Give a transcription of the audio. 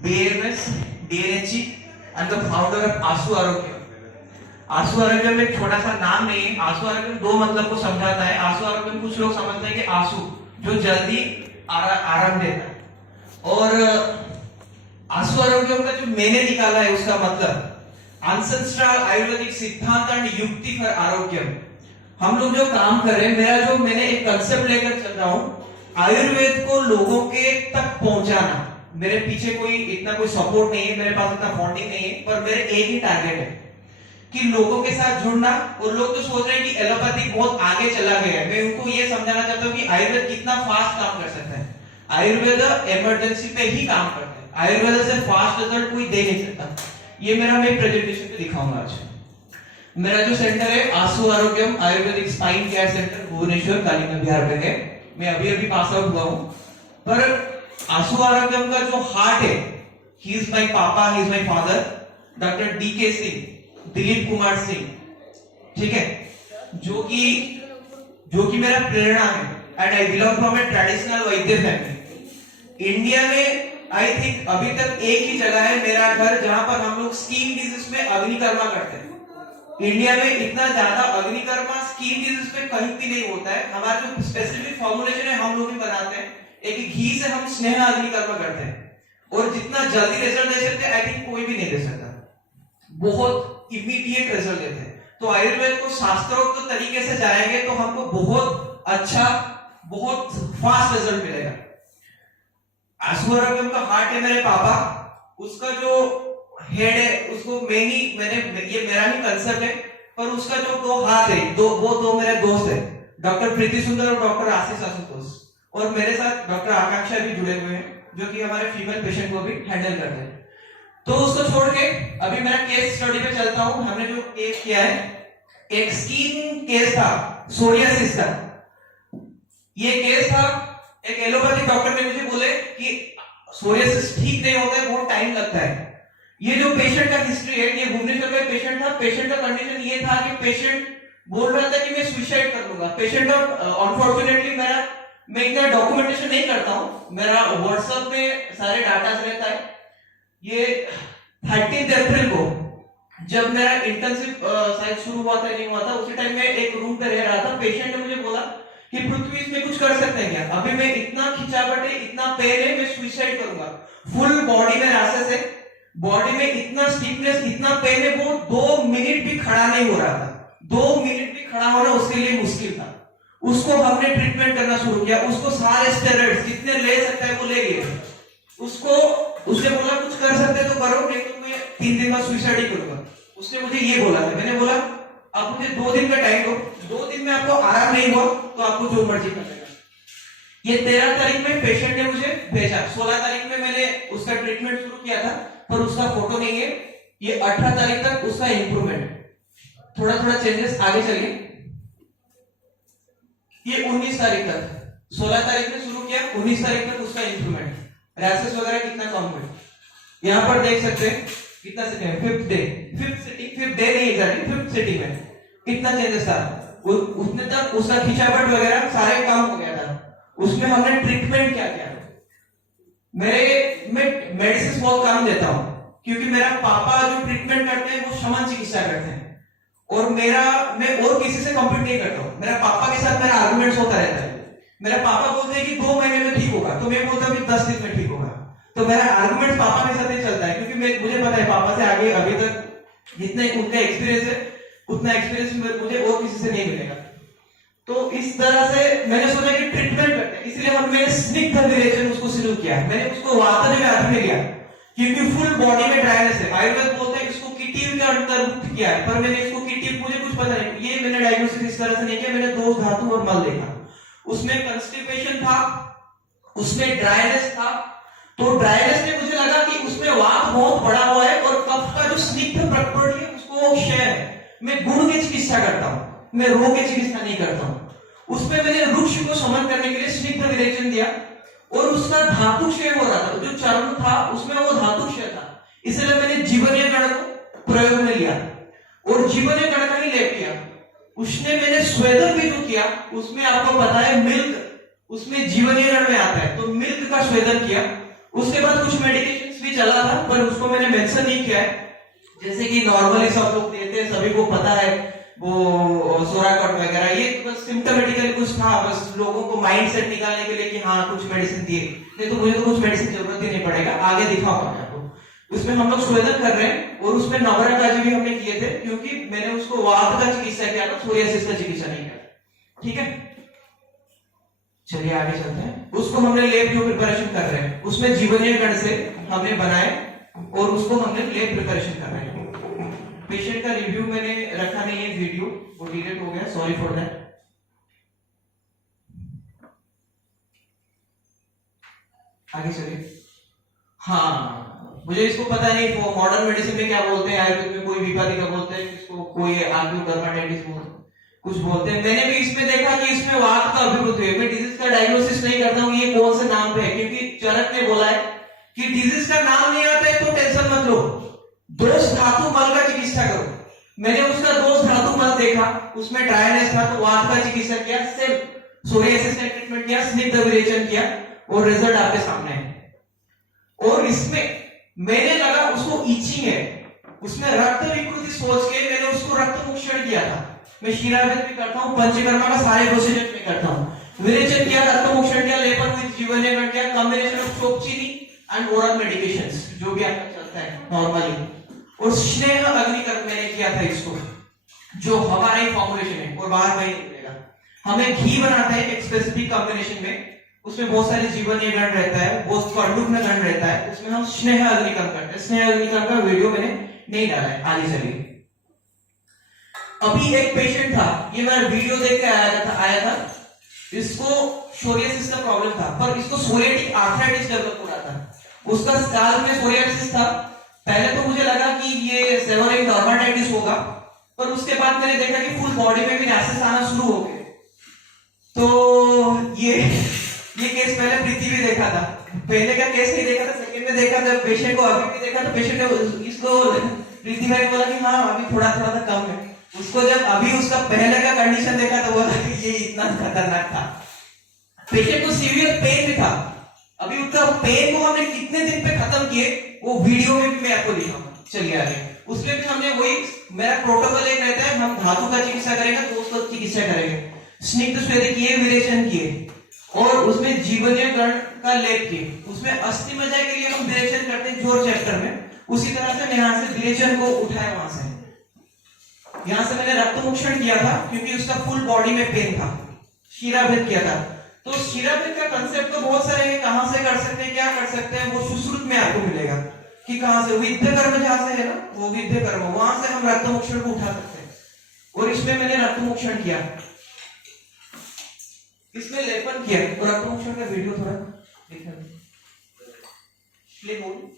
BAMS, DNHE and the founder of आंसू आरोग्य। आंसू आरोग्य में एक छोटा सा नाम नहीं है। आंसू आरोग्य दो मतलब को समझाता है। आंसू आरोग्य में कुछ लोग समझते हैं कि आंसू जो जल्दी आराम देता है, और आंसू आरोग्य का जो मैंने निकाला है उसका मतलब एंसेस्ट्रल आयुर्वेदिक सिद्धांत एंड युक्ति फॉर आरोग्य। हम लोग जो काम कर रहे हैं, मैंने एक कंसेप्ट लेकर चल रहा हूं, आयुर्वेद को लोगों के तक पहुंचाना। मेरे पीछे कोई सपोर्ट नहीं है, मेरे पास इतना फंडिंग नहीं है, पर मेरे एक ही टारगेट है कि लोगों के साथ जुड़ना। और लोग तो सोच रहे हैं कि एलोपैथी बहुत आगे चला गया है। मैं उनको ये समझाना चाहता हूँ कि आयुर्वेद कितना फास्ट काम कर सकता है। आयुर्वेद इमरजेंसी पे ही काम करता है, आयुर्वेद से फास्ट रिजल्ट कोई दे नहीं सकता। ये मैं प्रेजेंटेशन पे दिखाऊंगा आज। मेरा जो सेंटर है आंसू Arogyam ayurvedic spine care center Bhubaneswar Kaliganj Bihar में है। मैं अभी पास आउट हुआ हूं, पर आंसू आरोग्यम का जो हार्ट है, ही इज माय पापा, he is my father, doctor DK Singh, Dilip Kumar Singh, ठीक है, जो कि मेरा प्रेरणा है। And I belong from A traditional Vaidya family. India में आई थिंक अभी तक एक ही जगह है मेरा घर जहां पर हम लोग स्किन डिजीज में अग्निकर्मा करते हैं। इंडिया में इतना ज्यादा अग्निकर्मा स्किन डिजीज में कहीं भी नहीं होता है। हमारा जो स्पेसिफिक फॉर्मुलेशन है हम लोग भी बनाते हैं, एक घी से हम स्नेह अग्निकर्मा करते हैं, और जितना जल्दी रिजल्ट दे सकते हैं आई थिंक कोई भी नहीं दे सकता। बहुत इमीडिएट रिजल्ट देते हैं। तो आयुर्वेद को शास्त्रोक्त तरीके से जाएंगे तो हमको बहुत अच्छा, बहुत फास्ट रिजल्ट मिलेगा। आंसू आरोग्यम का हार्ट है मेरे पापा, उसका जो हेड है उसको ये मेरा ही कंसेप्ट है, पर उसका जो दो हाथ है, वो दो मेरे दोस्त है, डॉक्टर प्रीति सुंदर और डॉक्टर आशीष आशुतोष, और मेरे साथ डॉक्टर आकांक्षा भी जुड़े हुए हैं, जो कि हमारे फीमेल पेशेंट को भी हैंडल करते हैं। तो उसको छोड़ के अभी मेरा केस स्टडी पे चलता हूं। हमने जो केस किया है, एक स्किन केस था, सोरियासिस का। ये केस था, एक एलोपैथिक डॉक्टर ने मुझे बोले कि सोरियासिस ठीक नहीं होता है, बहुत टाइम लगता है। ये जो पेशेंट का हिस्ट्री है, ये भुवनेश्वर का पेशेंट था। पेशेंट का कंडीशन ये था कि पेशेंट बोल रहा था कि मैं सुसाइड कर लूंगा। पेशेंट का अनफॉर्चुनेटली मैं इतना डॉक्यूमेंटेशन नहीं करता हूं, मेरा व्हाट्सएप में सारे डाटा रहता है। ये 30 अप्रैल को जब मेरा इंटर्नशिप शायद शुरू हुआ था नहीं हुआ था, उसी टाइम में एक रूम पे रह रहा था। पेशेंट ने मुझे बोला कि पृथ्वी इसमें कुछ कर सकते हैं क्या? अभी मैं इतना खिंचावट है, इतना पेन है, मैं सुसाइड करूंगा। फुल बॉडी में रैशेस है, बॉडी में इतना स्टिफनेस, इतना पेन है, वो 2 मिनट भी खड़ा नहीं हो रहा था। 2 मिनट भी खड़ा होना उसके लिए मुश्किल था। उसको हमने ट्रीटमेंट करना शुरू किया। उसको सारे स्टेरॉइड्स जितने ले सकता है वो ले लिए। उसने बोला कुछ कर सकते तो करो, नहीं तो मैं 3 दिन बाद सुसाइड ही करूंगा। उसने मुझे ये बोला था। मैंने बोला आप मुझे 2 दिन का टाइम दो, 2 दिन में आपको आराम नहीं हुआ तो आपको जो मर्जी कर लेना। ये 13 तारीख में पेशेंट ने मुझे भेजा। 16 तारीख में मैंने उसका ट्रीटमेंट शुरू किया था, पर उसका फोटो नहीं है। ये 18 तारीख तक उसका इंप्रूवमेंट, थोड़ा चेंजेस आगे चलिए। ये 19 तारीख तक, 16 तारीख में शुरू किया, 19 तारीख तक उसका इंप्रूवमेंट, रैशेस वगैरह कितना कम हुए। यहां पर देख सकते हैं कितना setting, 5th day, 5th day नहीं एग्जैक्टली, 5th सिटिंग में कितना चेंजेस था। उसने तक उसका खिंचावट वगैरह सारे कम हो गया था। उसमें हमने ट्रीटमेंट क्या किया, मैं मेडिसिन बहुत कम देता हूं, क्योंकि मेरा पापा जो ट्रीटमेंट करते हैं वो शमन चिकित्सा करते हैं, और मैं और किसी से कंपीट नहीं करता हूं। मेरा पापा के साथ मेरा आर्गुमेंट्स होता रहता है। मेरा पापा बोलते हैं कि 2 महीने में ठीक होगा, तो मैं बोलता हूं कि 10 दिन में ठीक होगा। तो मेरा आर्गुमेंट पापा के साथ ही चलता है, क्योंकि मुझे पता है पापा से आगे अभी तक जितने उनका एक्सपीरियंस है, उतना एक्सपीरियंस मुझे और किसी से नहीं मिलेगा। तो इस तरह से मैंने सोचा कि ट्रीटमेंट करते हैं, इसलिए मैंने स्निग्ध विरेचन उसको शुरू किया। मैंने उसको वातज में हाथ में लिया, क्योंकि फुल बॉडी में ड्राइनेस है। आयुर्वेद बोलते हैं इसको किटिव के अंतर्भुक्त किया है, पर मैंने इसको किटिव, मुझे कुछ पता नहीं, ये मैंने डायग्नोसिस इस तरह से नहीं किया। मैंने 2 धातु और मल देखा, उसमें कंस्टिपेशन था, उसमें ड्राइनेस था। तो ड्राइनेस में मुझे लगा कि उसमें वात बहुत बड़ा हुआ है, और कफ का जो स्निग्ध प्रकृति है उसको क्षय है। मैं गुण की चिकित्सा करता हूं, मैं रोग की चिकित्सा नहीं करता हूं। उसमें मैंने रुक्ष को शमन करने के लिए स्निग्ध विरेचन दिया, और उसका धातु क्षय हो रहा था। जो चर्म था उसमें वो धातु क्षय था, इसलिए मैंने जीवनीय गण को प्रयोग में लिया, और जीवनीय गण का ही लेप किया। उसने मैंने स्वेदन भी जो किया, उसमें आपको पता है मिल्क उसमें जीवनीय गण में आता है, तो मिल्क का स्वेदन किया। उसके बाद कुछ मेडिकेशंस भी भी चला था, पर उसको मैंने मेंशन नहीं किया है। जैसे कि नॉर्मली सब लोग देते हैं, सभी को पता है वो सोराकॉट वगैरह, ये बस सिम्टोमेटिकली कुछ था, बस लोगों को माइंड सेट निकालने के लिए कि हाँ कुछ मेडिसिन दिए, नहीं तो मुझे तो कुछ मेडिसिन जरूरत ही नहीं पड़ेगा, आगे दिखाऊंगा मैं आपको। उसमें हम लोग स्वेदन कर रहे हैं और उसमें नवरंगाजी भी हमने किए थे, क्योंकि मैंने उसको वात का चिकित्सा किया था, सोरियासिस का चिकित्सा नहीं किया। ठीक है, चलिए आगे चलते हैं। उसको हमने लेप जो प्रिपरेशन कर रहे हैं, उसमें जीवनीय गण से हमने बनाए और उसको हमने लेप प्रिपरेशन कर रहे हैं। पेशेंट का रिव्यू मैंने रखा नहीं है, वीडियो वो डिलीट हो गया, सॉरी फॉर दैट। आगे चलिए। हाँ, मुझे इसको पता नहीं वो मॉडर्न मेडिसिन में क्या बोलते हैं, आयुर्वेद में कोई विपादी का बोलते हैं, इसको कोई आर्क्यू डर्माटाइटिस बोलते हैं, कुछ बोलते हैं। मैंने भी इसमें देखा कि इसमें वात का अभिवृद्धि है। मैं डिजीज का डायग्नोसिस नहीं करता हूँ ये कौन से नाम पे है, क्योंकि चरक ने बोला है कि डिजीज का नाम नहीं आता है तो टेंशन मत लो, दोष धातु मल का चिकित्सा करो। मैंने उसका दोष धातु मल देखा, उसमें ड्राइनेस था तो वात का चिकित्सा किया, सिर्फ सोरियासिस का ट्रीटमेंट किया, स्निग्ध विरेचन किया और रिजल्ट आपके सामने है। और इसमें मैंने लगा उसको इचिंग है, उसमें रक्त विकृति सोच के मैंने उसको रक्त मुक्षण किया था। मैं शीराभेद भी करता हूँ, पंचकर्मा का सारे प्रोसीजर में करता हूँ। विरेचन किया, रक्त मुक्षण किया, लेपन विद जीवनीय किया, कॉम्बिनेशन ऑफ चोक चीनी एंड ओरल मेडिकेशंस जो भी आपका चलता है नॉर्मली। और स्नेह अग्निकर्म मैंने किया था इसको, जो हमारा ही फॉर्मुलेशन है और बाहर वही निकलेगा। हमें घी बनाते हैं एक स्पेसिफिक कॉम्बिनेशन में, उसमें बहुत सारे जीवनीय गण रहता है, बहुत फर्डुक में गण रहता है, उसमें हम स्नेह अग्निकर्म करते हैं। स्नेह अग्निकर्म का वीडियो मैंने नहीं डाला है, आगे चलिए। अभी एक पेशेंट था, ये मेरा वीडियो देख के आया था, इसको सोरियासिस का प्रॉब्लम था, पर इसको सोरियाटिक आर्थराइटिस डेवलप हो रहा था। उसका स्काल्प में सोरियासिस था। पहले तो मुझे लगा कि ये सेवरिक डर्माटाइटिस होगा, पर उसके बाद मैंने देखा कि फुल बॉडी में भी रैशेस आना शुरू हो गए। तो ये केस पहले प्रीति भी देखा था, पहले का केस नहीं देखा था, सेकंड में देखा, जब पेशेंट को अभी भी देखा तो पेशेंट ने इसको प्रीति भाई बोला कि हाँ अभी थोड़ा थोड़ा सा कम है। उसको जब अभी उसका पहले का कंडीशन देखा तो बोला कि ये इतना खतरनाक था। पेशेंट को सीवियर पेन भी था। अभी उसका पेन को हमने कितने दिन पे खत्म किए वो वीडियो में भी मैं आपको दिखाऊंगा। चलिए आगे। उसमें भी हमने वही, मेरा प्रोटोकॉल एक रहता है, हम धातु का चिकित्सा करेंगे, दोष का चिकित्सा करेंगे, स्निग्ध स्वेद किए, विरेचन किए और उसमें जीवनीय गण का लेप किए। उसमें अस्थि मज्जा के लिए हम विरेचन करते हैं जोर चैप्टर में, उसी तरह से यहाँ से विरेचन को उठाया, वहां से यहाँ से मैंने रक्त मुक्षण किया था क्योंकि उसका फुल बॉडी में पेन था। शीराभेद किया था। तो शीराभेद का कंसेप्ट तो बहुत सारे हैं, कहां से कर सकते हैं, क्या कर सकते हैं, वो सुश्रुत में आपको मिलेगा कि कहां से। विद्य कर्म जहां से है ना, वो विद्य कर्म, वहां से हम रक्त मुक्षण को उठा सकते हैं। और इसमें मैंने रक्त मुक्षण किया, इसमें लेपन किया और रक्त मुक्षण का वीडियो थोड़ा देखना प्ले मोड।